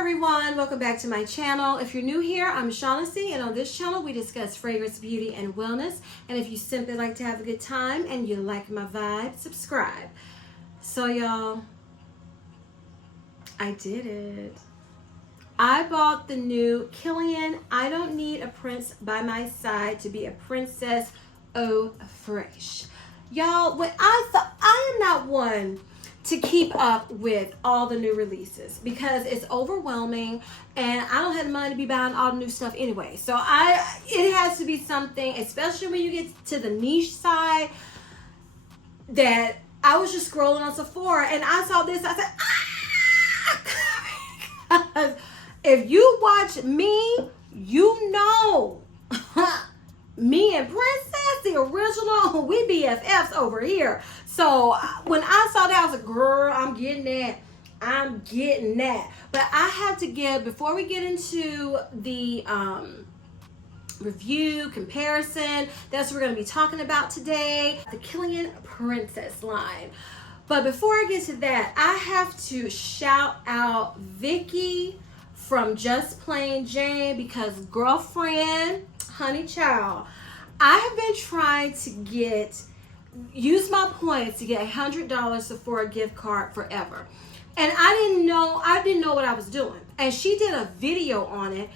everyone, welcome back to my channel. If you're new here, I'm Shaughnessy, and on this channel we discuss fragrance, beauty, and wellness. And if you simply like to have a good time and you like my vibe, subscribe. So y'all, I did it. I bought the new Kilian I Don't Need a Prince by My Side to Be a Princess Eau Fraiche. Y'all, when I am not one to keep up with all the new releases because it's overwhelming and I don't have the money to be buying all the new stuff anyway. So it has to be something, especially when you get to the niche side, that I was just scrolling on Sephora and I saw this. I said, because if you watch me, you know me and Princess, the original, we BFFs over here. So when I saw that, I was like, girl, I'm getting that. I'm getting that. But I have to give, before we get into the review, comparison, that's what we're going to be talking about today, the Kilian Princess line. But before I get to that, I have to shout out Vicky from Just Plain Jane, because girlfriend, honey child, I have been trying to use my points to get $100 Sephora gift card forever. And I didn't know what I was doing. And she did a video on it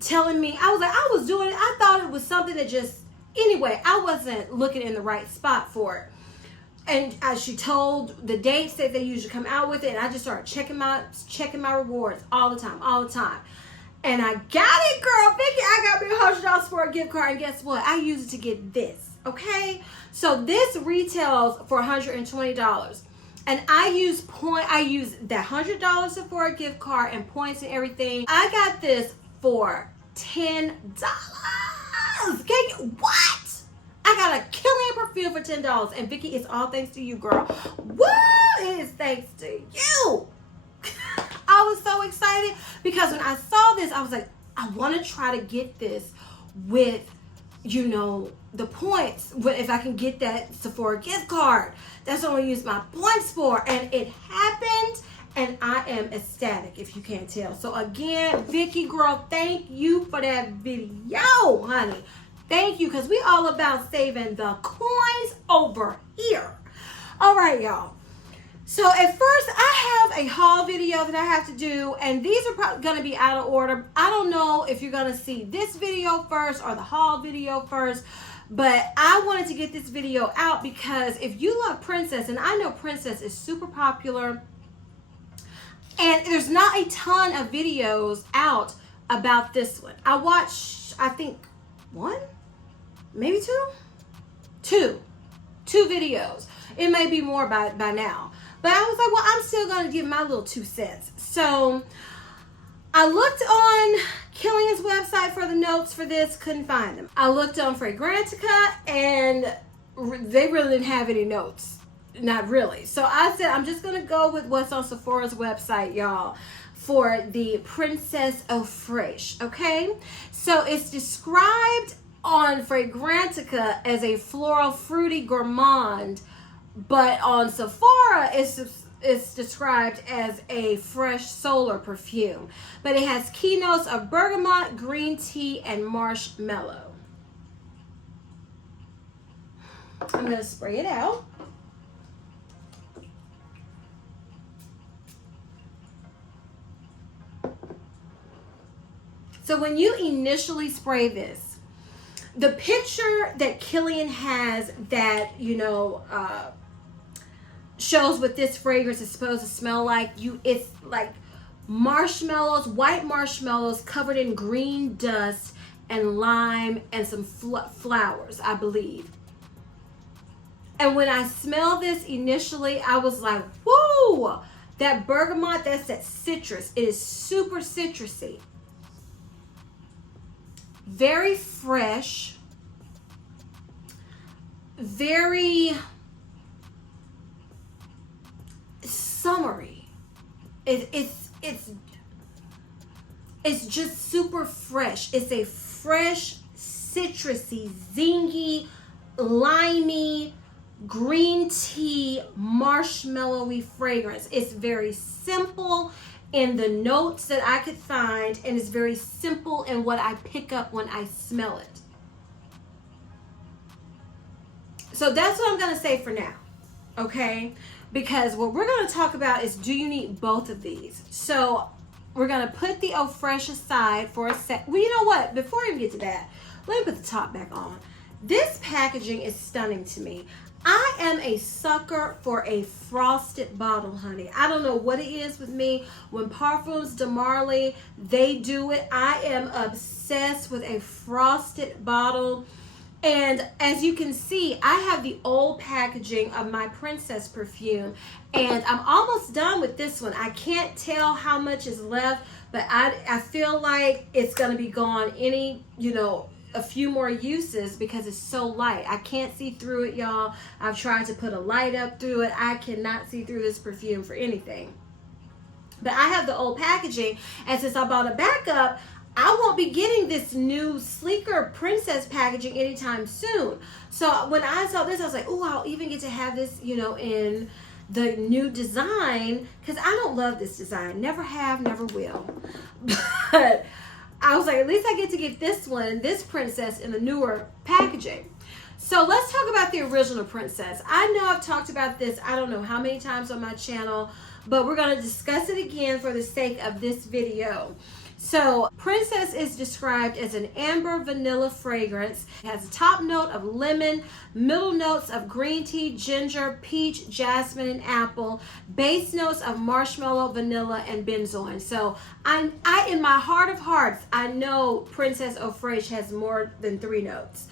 telling me, I was doing it. I thought it was something that anyway, I wasn't looking in the right spot for it. And as she told the dates that they usually come out with it, and I just started checking my rewards all the time. And I got it, girl. Vicky, I got me $100 for a gift card, and guess what? I used it to get this, okay? So this retails for $120. And I use that $100 for a gift card and points and everything. I got this for $10. Okay, what? I got a Kilian perfume for $10. And Vicky, it's all thanks to you, girl. Woo! It is thanks to you. I was so excited because when I saw this, I was like, I want to try to get this with, the points. If I can get that Sephora gift card, that's what I'm going to use my points for. And it happened, and I am ecstatic, if you can't tell. So again, Vicky, girl, thank you for that video, honey. Thank you, because we all about saving the coins over here. All right, y'all. So at first, I have a haul video that I have to do, and these are probably going to be out of order. I don't know if you're going to see this video first or the haul video first, but I wanted to get this video out because if you love Princess, and I know Princess is super popular, and there's not a ton of videos out about this one. I watched, I think, one? Maybe two videos. It may be more by now. But I was like, well, I'm still going to give my little 2 cents. So I looked on Kilian's website for the notes for this, couldn't find them. I looked on Fragrantica, and they really didn't have any notes. Not really. So I said, I'm just going to go with what's on Sephora's website, y'all, for the Princess Eau Fraiche, okay? So it's described on Fragrantica as a floral fruity gourmand, but on Sephora it's described as a fresh solar perfume. But it has keynotes of bergamot, green tea, and marshmallow. I'm going to spray it out. So when you initially spray this, the picture that Kilian has that, shows what this fragrance is supposed to smell like, it's like marshmallows, white marshmallows covered in green dust and lime and some flowers, I believe. And when I smelled this initially, I was like, whoa, that bergamot, that's that citrus. It is super citrusy. Very fresh, very summery. It's just super fresh. It's a fresh, citrusy, zingy, limey, green tea, marshmallowy fragrance. It's very simple. in the notes that I could find, and it's very simple in what I pick up when I smell it. So that's what I'm going to say for now, okay? Because what we're going to talk about is, do you need both of these? So we're going to put the Eau Fraiche aside for a sec. Well, you know what? Before I even get to that, let me put the top back on. This packaging is stunning to me. I am a sucker for a frosted bottle, honey. I don't know what it is with me. When Perfumes de Marly, they do it. I am obsessed with a frosted bottle. And as you can see, I have the old packaging of my Princess perfume, and I'm almost done with this one. I can't tell how much is left, but I feel like it's going to be gone a few more uses because it's so light. I can't see through it, y'all. I've tried to put a light up through it. I cannot see through this perfume for anything. But I have the old packaging, and since I bought a backup, I won't be getting this new sleeker Princess packaging anytime soon. So when I saw this, I was like, oh, I'll even get to have this, in the new design, because I don't love this design. Never have, never will. But I was like, at least I get to get this one, this Princess, in the newer packaging. So let's talk about the original Princess. I know I've talked about this, I don't know how many times on my channel, but we're going to discuss it again for the sake of this video. So Princess is described as an amber vanilla fragrance. It has a top note of lemon, middle notes of green tea, ginger, peach, jasmine, and apple, base notes of marshmallow, vanilla, and benzoin. So I in my heart of hearts, I know Princess Eau Fraiche has more than 3 notes,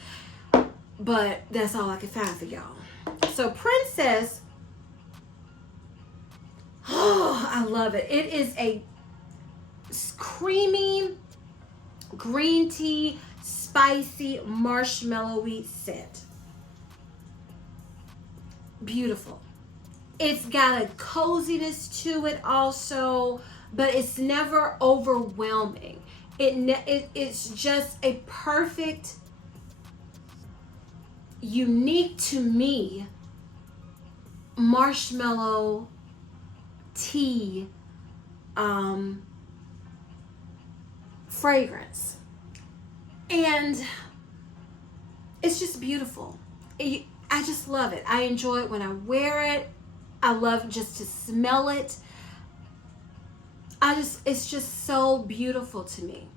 but that's all I can find for y'all. So Princess, oh, I love it. It is a creamy, green tea, spicy, marshmallowy scent. Beautiful. It's got a coziness to it also, but it's never overwhelming. It's just a perfect, unique to me, marshmallow tea fragrance, and it's just beautiful. I just love it. I enjoy it when I wear it. I love just to smell it. It's just so beautiful to me.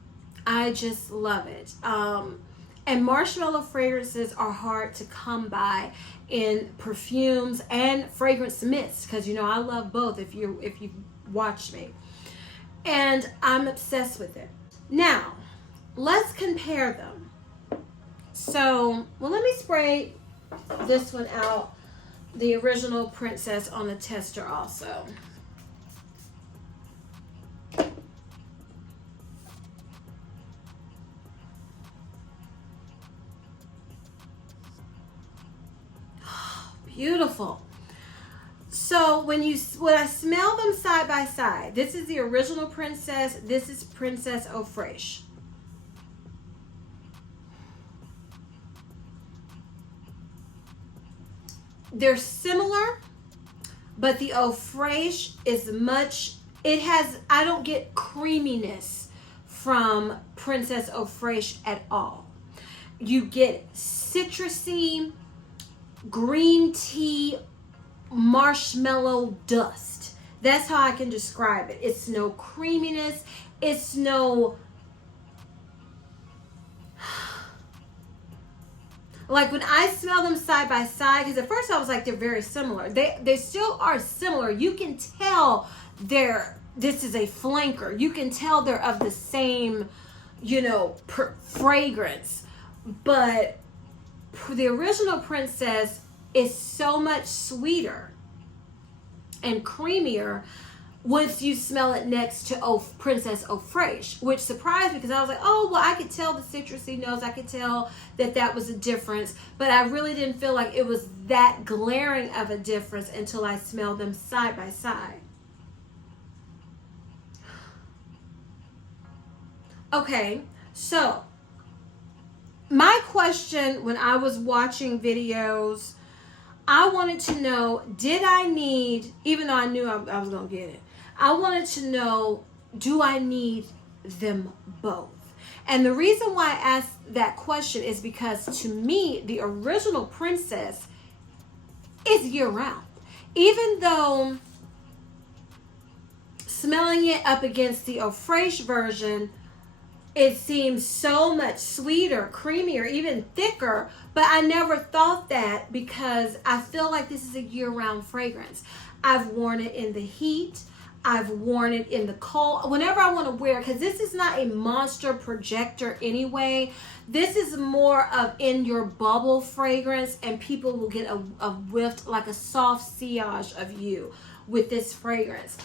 I just love it. And marshmallow fragrances are hard to come by in perfumes and fragrance mists, because I love both if you watch me, and I'm obsessed with it. Now, let's compare them. So, let me spray this one out, the original Princess, on the tester also. Beautiful. So when I smell them side by side, this is the original Princess, this is Princess Eau Fraiche. They're similar, but the Eau Fraiche is I don't get creaminess from Princess Eau Fraiche at all. You get citrusy, green tea, marshmallow dust. That's how I can describe it. It's no creaminess. It's no, like when I smell them side by side, because at first I was like, they're very similar. They still are similar. You can tell this is a flanker. You can tell they're of the same, fragrance. But the original Princess is so much sweeter and creamier once you smell it next to Princess Eau Fraiche, which surprised me because I was like, oh, well, I could tell the citrusy notes. I could tell that was a difference, but I really didn't feel like it was that glaring of a difference until I smelled them side by side. Okay, so my question when I was watching videos, I wanted to know, did I need, even though I knew I was going to get it, I wanted to know, do I need them both? And the reason why I asked that question is because to me, the original Princess is year round. Even though smelling it up against the Eau Fraiche version, it seems so much sweeter, creamier, even thicker, but I never thought that because I feel like this is a year-round fragrance. I've worn it in the heat. I've worn it in the cold. Whenever I want to wear it, because this is not a monster projector anyway. This is more of in your bubble fragrance, and people will get a whiff, like a soft sillage of you with this fragrance.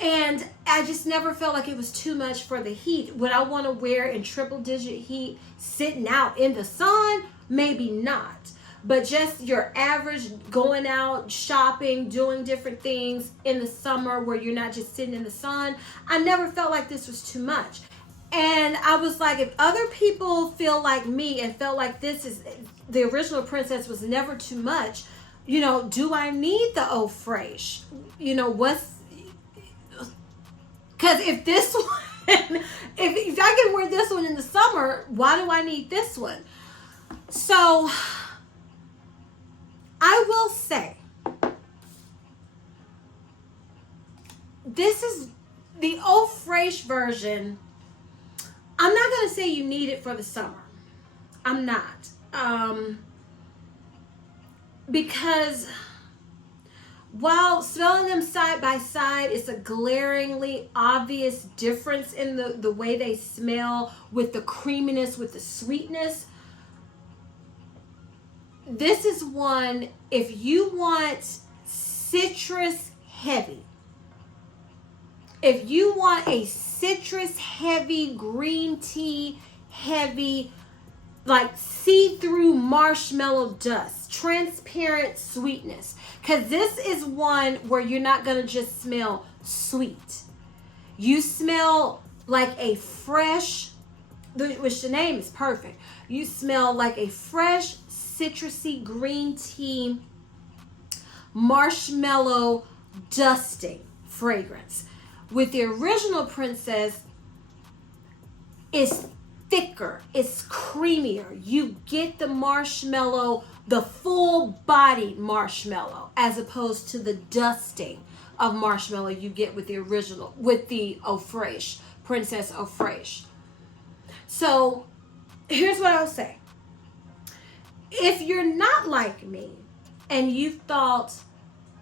And I just never felt like it was too much for the heat. Would I want to wear in triple digit heat sitting out in the sun? Maybe not. But just your average going out, shopping, doing different things in the summer where you're not just sitting in the sun, I never felt like this was too much. And I was like, if other people feel like me and felt like this is, the original Princess was never too much, you know, do I need the Eau Fraiche? You know, because if this one, if I can wear this one in the summer, why do I need this one? So I will say, this is the Eau Fraiche version. I'm not going to say you need it for the summer. I'm not. Because while smelling them side by side, it's a glaringly obvious difference in the way they smell, with the creaminess, with the sweetness. This is one, if you want citrus heavy, if you want a citrus heavy, green tea heavy, like see-through marshmallow dust, transparent sweetness, because this is one where you're not going to just smell sweet. You smell like a fresh, which the name is perfect. You smell like a fresh, citrusy green tea, marshmallow dusting fragrance. With the original Princess, it's thicker, it's creamier. You get the marshmallow, the full-bodied marshmallow, as opposed to the dusting of marshmallow you get with the original, with the Eau Fraiche, Princess Eau Fraiche. So here's what I'll say. If you're not like me and you thought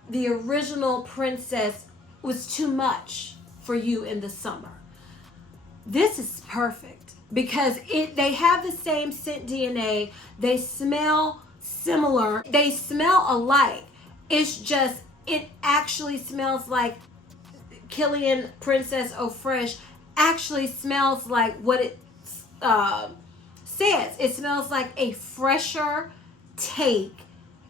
the original Princess was too much for you in the summer, this is perfect because they have the same scent DNA. They smell similar. They smell alike. It's just, it actually smells like Kilian Princess Eau Fraiche actually smells like what it says. It smells like a fresher take,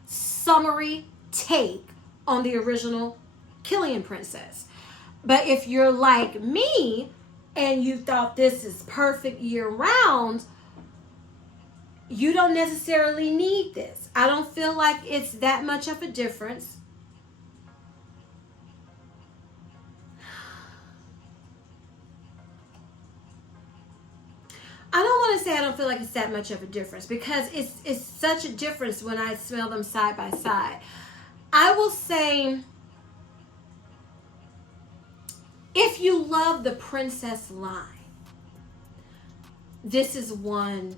summery take on the original Kilian Princess. But if you're like me and you thought this is perfect year round, you don't necessarily need this. I don't feel like it's that much of a difference. I don't want to say I don't feel like it's that much of a difference, because it's such a difference when I smell them side by side. I will say, if you love the Princess line, this is one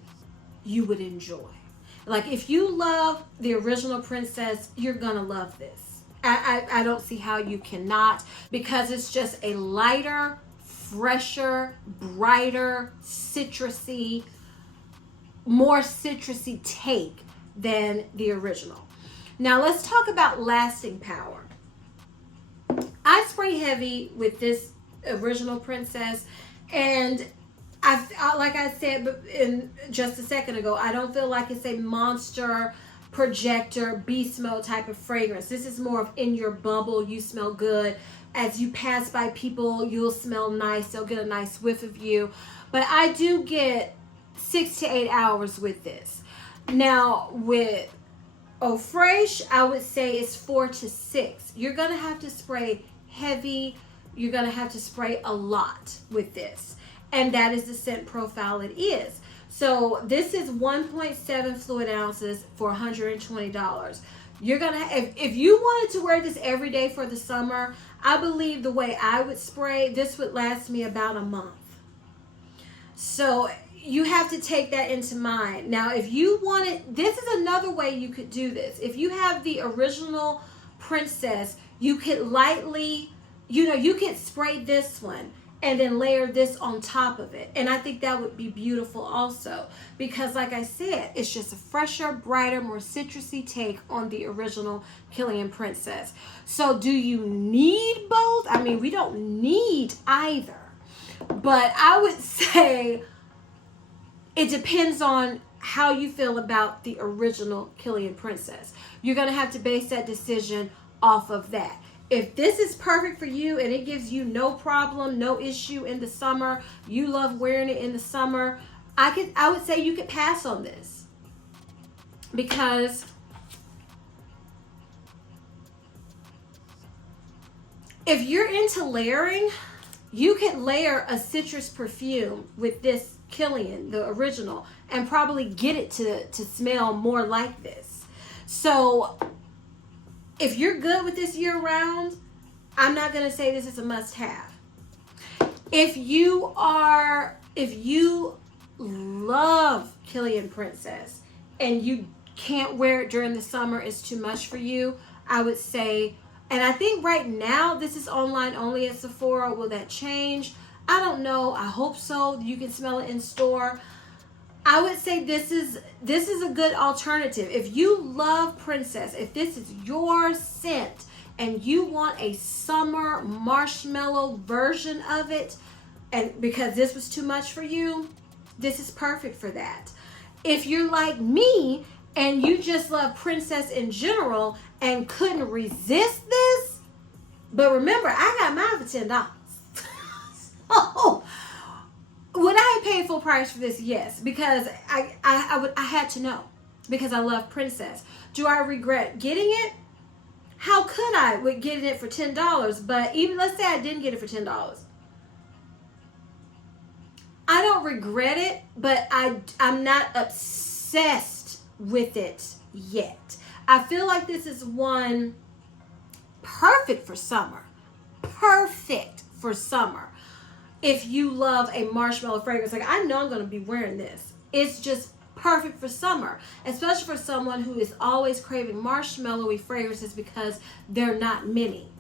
you would enjoy. Like, if you love the original Princess, you're gonna love this. I don't see how you cannot, because it's just a lighter, fresher, brighter, citrusy, more citrusy take than the original. Now let's talk about lasting power. I spray heavy with this original Princess, and I like I said in just a second ago, I don't feel like it's a monster projector beast mode type of fragrance. This is more of in your bubble. You smell good. As you pass by people, you'll smell nice. They'll get a nice whiff of you. But I do get 6 to 8 hours with this. Now with Eau Fraiche, I would say it's 4 to 6. You're gonna have to spray heavy. you're going to have to spray a lot with this. And that is the scent profile it is. So this is 1.7 fluid ounces for $120. You're going to, if you wanted to wear this every day for the summer, I believe the way I would spray, this would last me about a month. So you have to take that into mind. Now, if you wanted, this is another way you could do this. If you have the original Princess, you could lightly, you could spray this one and then layer this on top of it. And I think that would be beautiful also. Because like I said, it's just a fresher, brighter, more citrusy take on the original Kilian Princess. So do you need both? I mean, we don't need either. But I would say it depends on how you feel about the original Kilian Princess. You're going to have to base that decision off of that. If this is perfect for you and it gives you no problem, no issue in the summer, you love wearing it in the summer, I would say you could pass on this. Because if you're into layering, you could layer a citrus perfume with this Kilian, the original, and probably get it to smell more like this. So if you're good with this year round, I'm not going to say this is a must have. If you love Kilian Princess and you can't wear it during the summer, it's too much for you, I would say, and I think right now this is online only at Sephora. Will that change? I don't know. I hope so. You can smell it in store. I would say this is a good alternative. If you love Princess, if this is your scent and you want a summer marshmallow version of it, and because this was too much for you, this is perfect for that. If you're like me and you just love Princess in general and couldn't resist this, but remember, I got mine for $10. So, would I have paid full price for this? Yes, because I had to know, because I love Princess. Do I regret getting it? How could I with getting it for $10? But even let's say I didn't get it for $10. I don't regret it, but I'm not obsessed with it yet. I feel like this is one perfect for summer. Perfect for summer. If you love a marshmallow fragrance, like I know I'm going to be wearing this. It's just perfect for summer, especially for someone who is always craving marshmallowy fragrances because they're not many.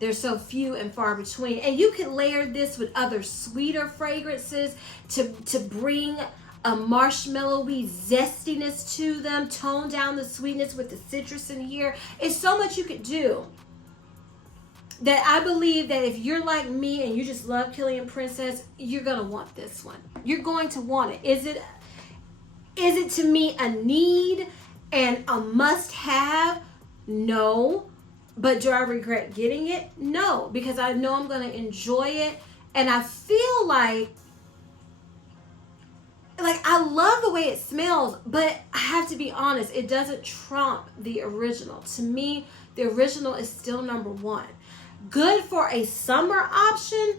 They're so few and far between. And you can layer this with other sweeter fragrances to bring a marshmallowy zestiness to them, tone down the sweetness with the citrus in here. It's so much you could do, that I believe that if you're like me and you just love Kilian Princess, you're going to want this one. You're going to want it. Is it to me a need and a must-have? No. But do I regret getting it? No, because I know I'm going to enjoy it. And I feel like I love the way it smells, but I have to be honest, it doesn't trump the original. To me, the original is still number one. Good for a summer option,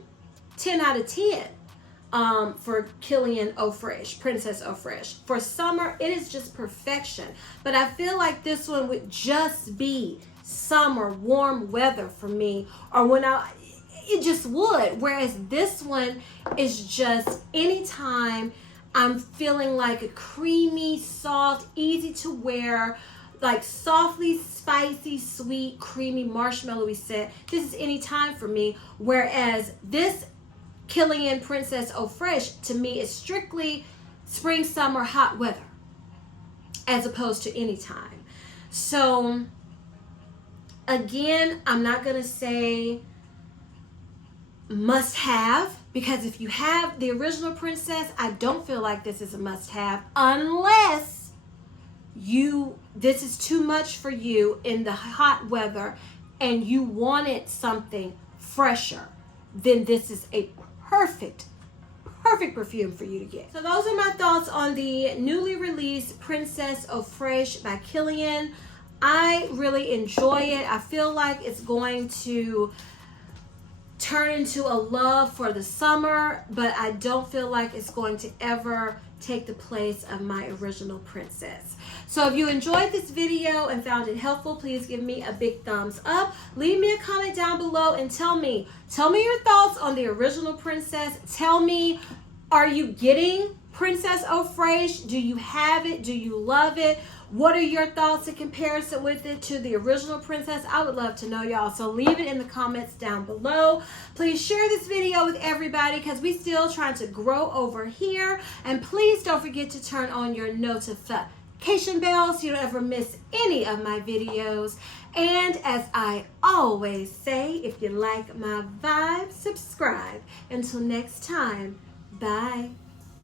10 out of 10 for Kilian Eau Fraiche, Princess Eau Fraiche. For summer, it is just perfection. But I feel like this one would just be summer, warm weather for me, or when it just would. Whereas this one is just anytime I'm feeling like a creamy, soft, easy to wear, like softly spicy, sweet, creamy, marshmallowy scent. This is any time for me. Whereas this Kilian Princess Eau Fraiche to me is strictly spring, summer, hot weather, as opposed to any time. So again, I'm not gonna say must have, because if you have the original Princess, I don't feel like this is a must have unless this is too much for you in the hot weather and you wanted something fresher. Then this is a perfect perfume for you to get. So those are my thoughts on the newly released Princess Eau Fraiche by Kilian. I really enjoy it. I feel like it's going to turn into a love for the summer, but I don't feel like it's going to ever take the place of my original princess. So if you enjoyed this video and found it helpful, please give me a big thumbs up. Leave me a comment down below and tell me your thoughts on the original princess. Tell me, are you getting Princess Eau Fraiche? Do you have it? Do you love it? What are your thoughts in comparison with it to the original princess? I would love to know, y'all. So leave it in the comments down below. Please share this video with everybody because we still trying to grow over here. And please don't forget to turn on your notification bell so you don't ever miss any of my videos. And as I always say, if you like my vibe, subscribe. Until next time, bye.